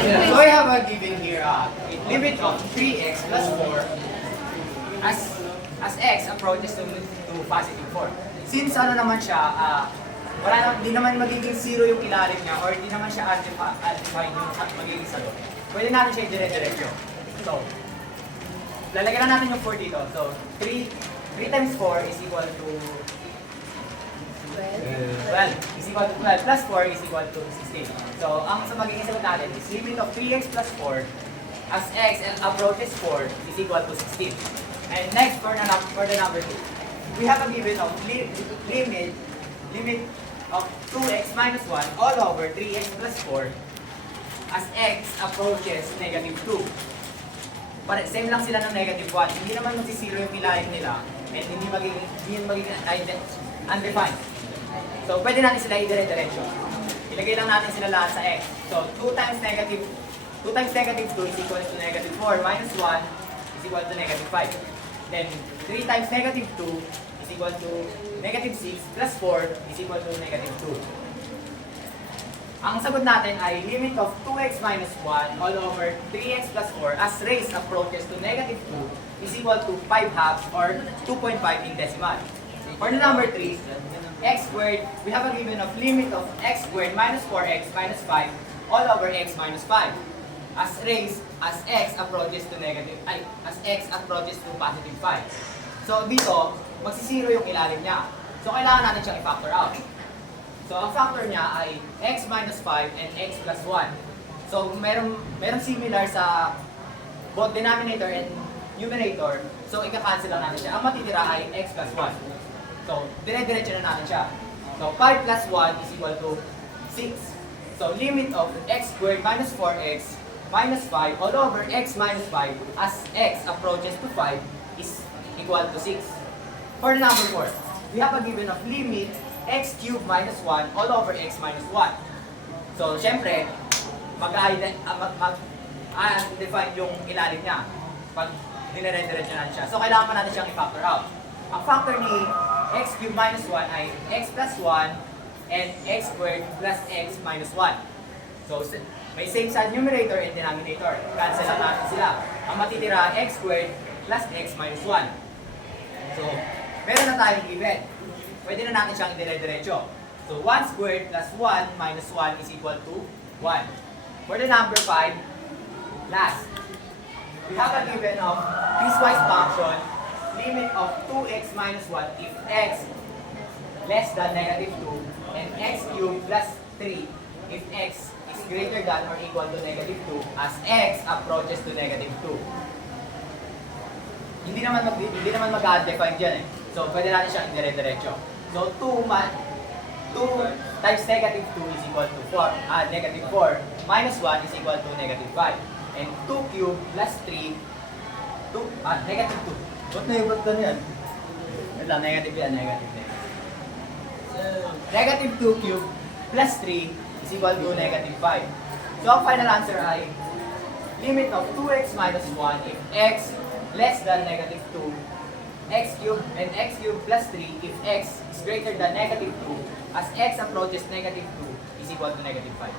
So I have a given here limit of 3x plus 4 as x approaches to positive 4. Since ano naman siya, wala na, di naman magiging 0 yung ilalim niya or di naman siya undefined yung magiging sagot. Pwede natin siya i-dire-diretso. So, lalagyan na natin yung 4 dito. So, 3 times 4 is equal to 12 is equal to 12 plus 4 is equal to 16. So, ang sa magiging sagot natin is limit of 3x plus 4 as x and approaches 4 is equal to 16. And next, for the number 2, we have a given of limit of 2x minus 1 all over 3x plus 4 as x approaches negative 2. Same lang sila ng negative 1. Hindi naman magsisiro yung ilalim nila and hindi magiging undefined. So, pwede natin sila i-dire-diretso. Ilagay lang natin sila lahat sa x. So, 2 times negative 2 is equal to negative 4 minus 1 is equal to negative 5. Then, 3 times negative 2 is equal to negative 6 plus 4 is equal to negative 2. Ang sagot natin ay limit of 2x minus 1 all over 3x plus 4 as raised approaches to negative 2 is equal to 5 halves or 2.5 in decimal. For the number 3, x squared, we have a given of limit of x squared minus 4x minus 5 all over x minus 5 as raised as x approaches to positive 5. So dito, magsisiro yung ilalim niya. So kailangan natin siyang i-factor out. So ang factor niya ay x minus 5 and x plus 1. So meron similar sa both denominator and numerator. So ika-cancel lang natin siya. Ang matitira ay x plus 1. So dire-diretso na natin siya. So 5 plus 1 is equal to 6. So limit of x squared minus 4x minus 5 all over x minus 5 as x approaches to 5 is equal to 6. For the number 4, we have a given of limit x cubed minus 1 all over x minus 1. So, syempre, mag-define yung ilalim niya pag dinire-diretso natin siya. So, kailangan pa natin siyang i-factor out. Ang factor ni x cubed minus 1 ay x plus 1 and x squared plus x minus 1. So, may same sa numerator and denominator. Cancel lang natin sila. Ang matitira x squared plus x minus 1. So, meron na tayong given. Pwede na natin siyang dire-diretso. So, 1 squared plus 1 minus 1 is equal to 1. For the number 5, last, we have a given of piecewise function, limit of 2x minus 1 if x less than negative 2 and x cubed plus 3 if x is greater than or equal to negative 2 as x approaches to negative 2. Hindi naman mag-define dyan eh. So, pwede natin siyang dire-diretso. So, 2 times negative 2 is equal to 4. Negative 4 minus 1 is equal to negative 5. And 2 cubed plus 3, negative 2. Ba't na-ibot na yan? Wait lang, negative yan, negative. Negative 2 cubed plus 3 is equal to negative 5. So, ang final answer ay limit of 2x minus 1 if x less than negative 2, x cubed and x cubed plus 3 if x is greater than negative 2 as x approaches negative 2 is equal to negative 5.